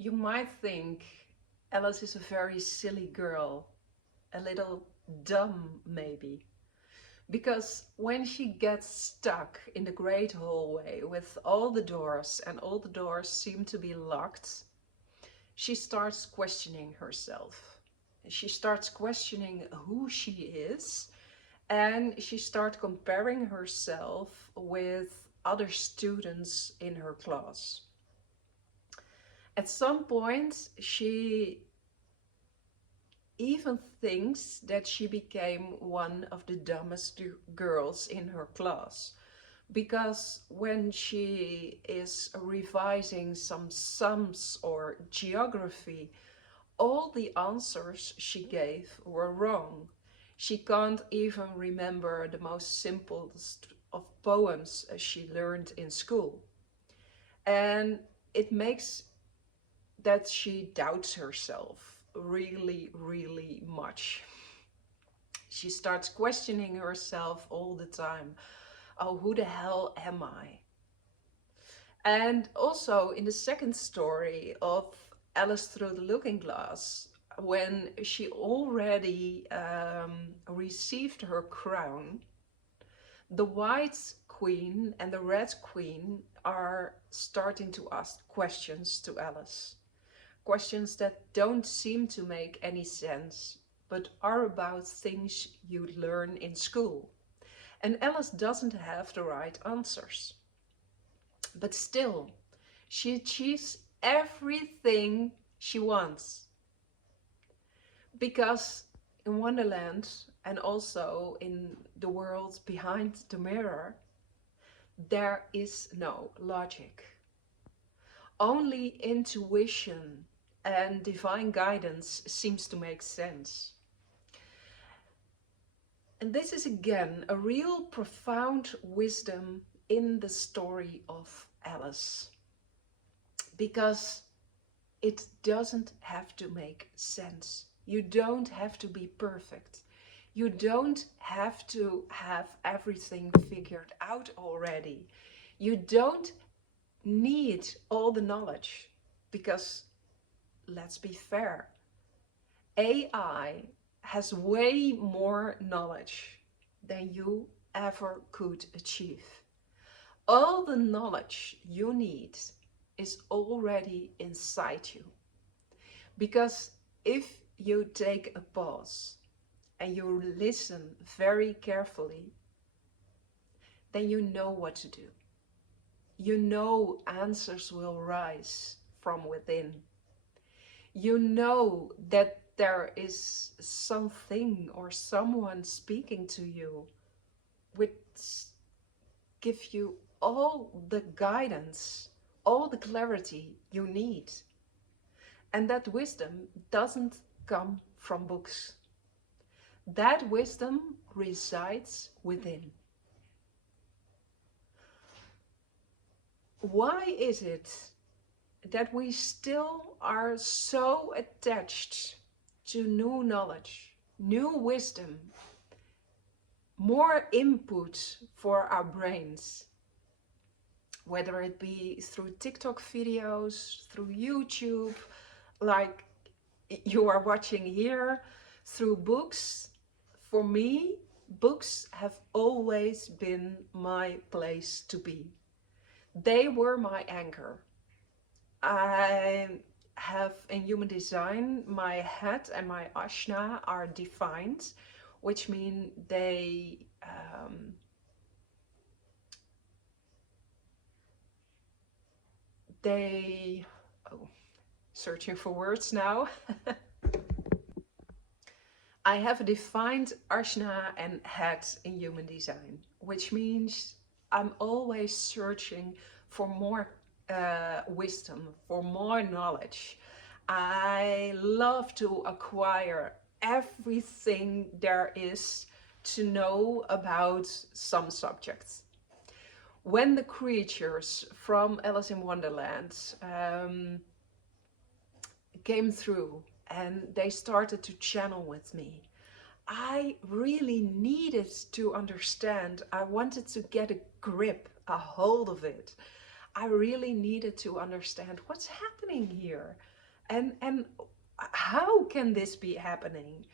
You might think Alice is a very silly girl, a little dumb maybe, because when she gets stuck in the great hallway with all the doors and all the doors seem to be locked, she starts questioning herself. She starts questioning who she is, and she starts comparing herself with other students in her class. At some point, she even thinks that she became one of the dumbest girls in her class. Because when she is revising some sums or geography, all the answers she gave were wrong. She can't even remember the most simplest of poems she learned in school. And it makes that she doubts herself really, really much. She starts questioning herself all the time. Oh, who the hell am I? And also in the second story of Alice Through the Looking Glass, when she already received her crown, the White Queen and the Red Queen are starting to ask questions to Alice. Questions that don't seem to make any sense, but are about things you learn in school. And Alice doesn't have the right answers. But still, she achieves everything she wants. Because in Wonderland and also in the world behind the mirror, there is no logic. Only intuition and divine guidance seems to make sense. And this is again a real profound wisdom in the story of Alice. Because it doesn't have to make sense. You don't have to be perfect. You don't have to have everything figured out already. You don't need all the knowledge because, let's be fair, AI has way more knowledge than you ever could achieve. All the knowledge you need is already inside you. Because if you take a pause and you listen very carefully, then you know what to do. You know answers will rise from within. You know that there is something or someone speaking to you which give you all the guidance, all the clarity you need. And that wisdom doesn't come from books. That wisdom resides within. Why is it that we still are so attached to new knowledge, new wisdom, more input for our brains? Whether it be through TikTok videos, through YouTube, like you are watching here, through books. For me, books have always been my place to be. They were my anchor. I have in human design, my head and my ashna are defined, which mean they, oh, searching for words now. I have a defined ashna and head in human design, which means I'm always searching for more wisdom, for more knowledge. I love to acquire everything there is to know about some subjects. When the creatures from Alice in Wonderland came through and they started to channel with me, I really needed to understand. I wanted to get a grip, a hold of it. I really needed to understand what's happening here, and how can this be happening?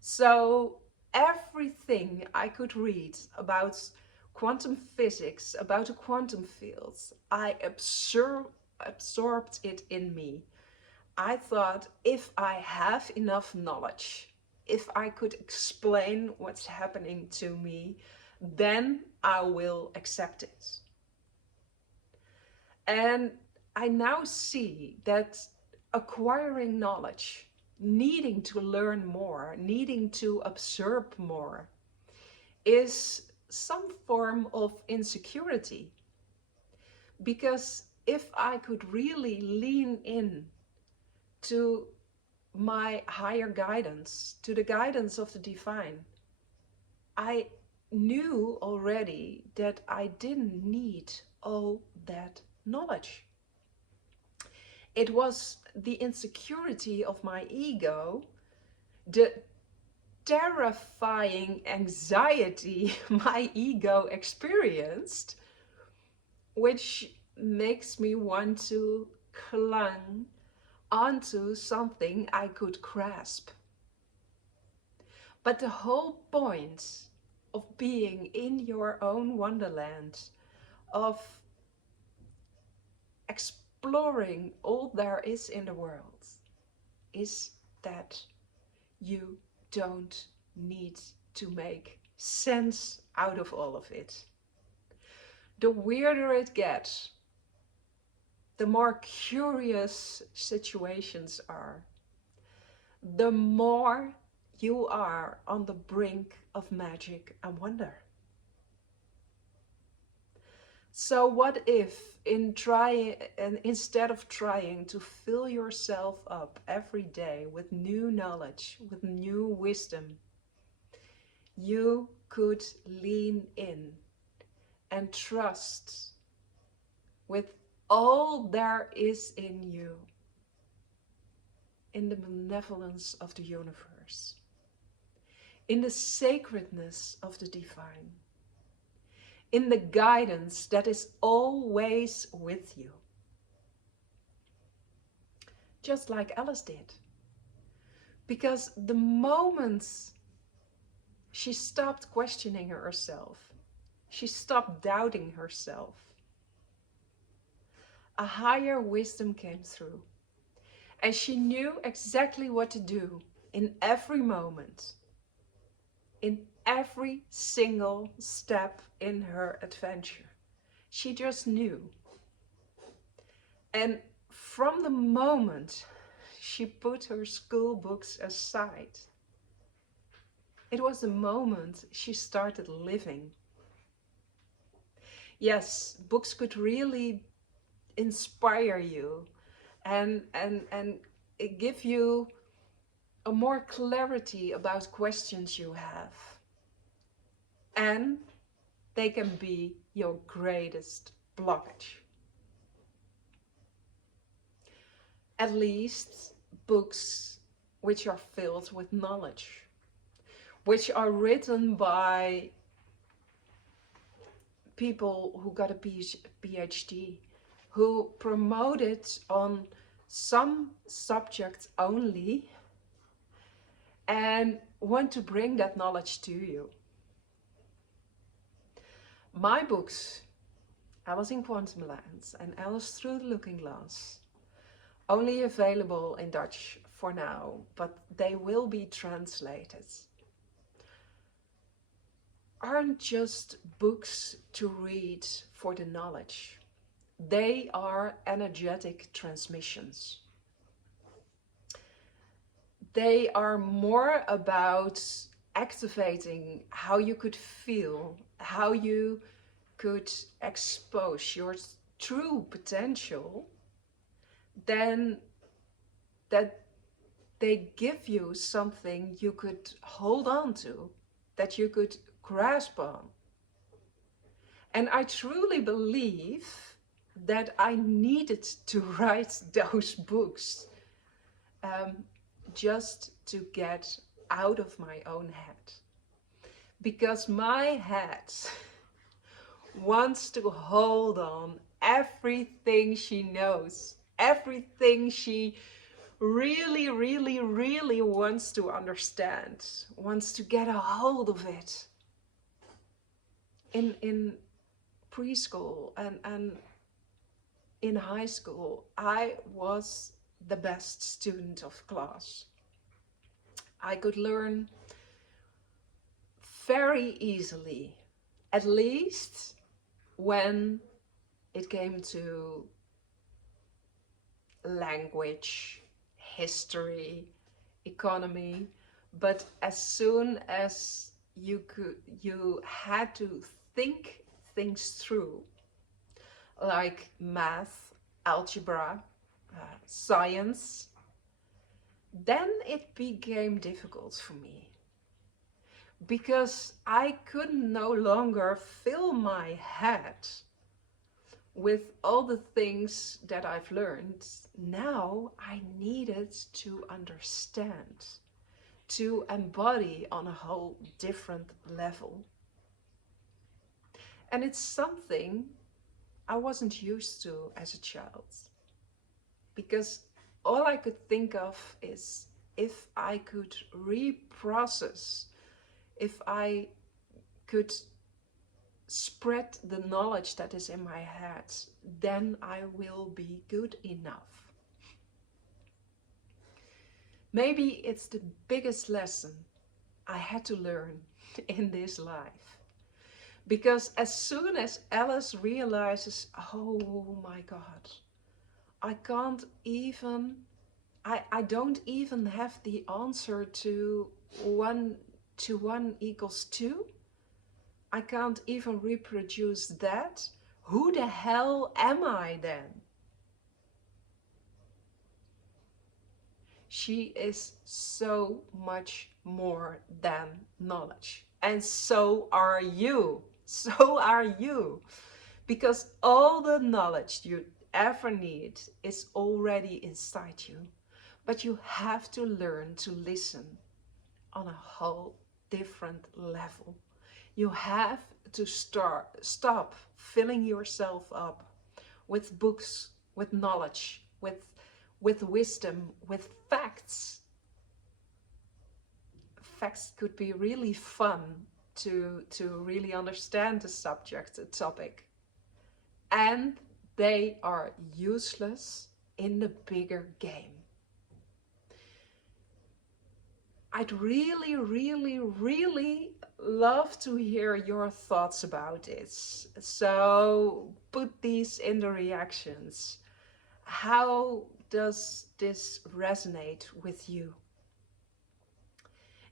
So everything I could read about quantum physics, about the quantum fields, I absorbed it in me. I thought, if I have enough knowledge, if I could explain what's happening to me, then I will accept it. And I now see that acquiring knowledge, needing to learn more, needing to observe more, is some form of insecurity. Because if I could really lean in to my higher guidance, to the guidance of the divine, I knew already that I didn't need all that knowledge. It was the insecurity of my ego, the terrifying anxiety my ego experienced, which makes me want to cling onto something I could grasp. But the whole point of being in your own wonderland, of exploring all there is in the world, is that you don't need to make sense out of all of it. The weirder it gets, the more curious situations are, the more you are on the brink of magic and wonder. So what if instead of trying to fill yourself up every day with new knowledge, with new wisdom, you could lean in and trust with all there is in you, in the benevolence of the universe, in the sacredness of the divine, in the guidance that is always with you. Just like Alice did. Because the moment she stopped questioning herself, she stopped doubting herself, a higher wisdom came through. And she knew exactly what to do in every moment, in every single step in her adventure. She just knew. And from the moment she put her school books aside, it was the moment she started living. Yes, books could really inspire you and give you a more clarity about questions you have. And they can be your greatest blockage. At least books which are filled with knowledge, which are written by people who got a PhD, who promote it on some subject only and want to bring that knowledge to you. My books, Alice in Quantum Lands and Alice Through the Looking Glass, only available in Dutch for now, but they will be translated, aren't just books to read for the knowledge. They are energetic transmissions. They are more about activating how you could feel, how you could expose your true potential, than that they give you something you could hold on to, that you could grasp on. And I truly believe that I needed to write those books just to get out of my own head. Because my head wants to hold on everything she knows, everything she really, really, really wants to understand, wants to get a hold of it. In preschool and in high school, I was the best student of class. I could learn very easily, at least when it came to language, history, economy. But as soon as you had to think things through, like math, algebra, science, then it became difficult for me because I could no longer fill my head with all the things that I've learned. Now I needed to understand, to embody on a whole different level. And it's something I wasn't used to as a child, because all I could think of is if I could reprocess, if I could spread the knowledge that is in my head, then I will be good enough. Maybe it's the biggest lesson I had to learn in this life. Because as soon as Alice realizes, oh my God, I can't even, I don't even have the answer to 1 to 1 equals 2. I can't even reproduce that. Who the hell am I then? She is so much more than knowledge. And so are you. So are you. Because all the knowledge you ever need is already inside you. But you have to learn to listen on a whole different level. You have to stop filling yourself up with books, with knowledge, with wisdom, with facts. Facts could be really fun to really understand the subject, the topic. And they are useless in the bigger game. I'd really, really, really love to hear your thoughts about this. So put these in the reactions. How does this resonate with you?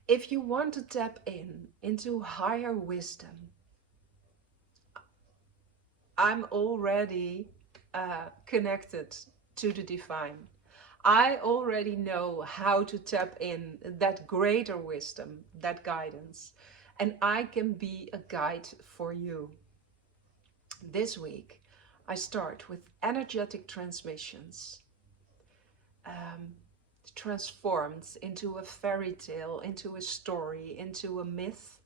If you want to tap into higher wisdom, I'm already connected to the divine. I already know how to tap in that greater wisdom, that guidance, and I can be a guide for you. This week, I start with energetic transmissions, transformed into a fairy tale, into a story, into a myth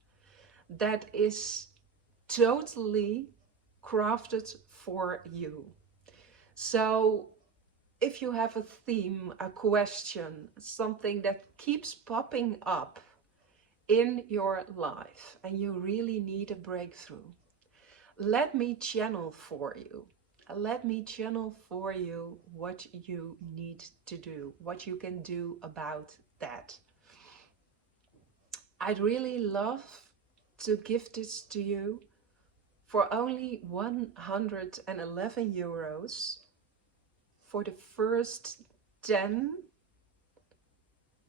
that is totally crafted for you. So if you have a theme, a question, something that keeps popping up in your life and you really need a breakthrough, let me channel for you. Let me channel for you what you need to do, what you can do about that. I'd really love to give this to you for only 111 euros for the first 10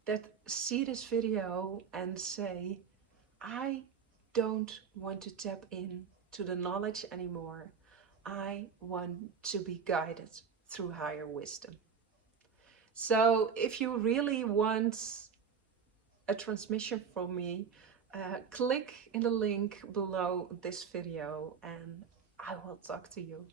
that see this video and say, I don't want to tap in to the knowledge anymore. I want to be guided through higher wisdom. So if you really want a transmission from me, click in the link below this video and I will talk to you.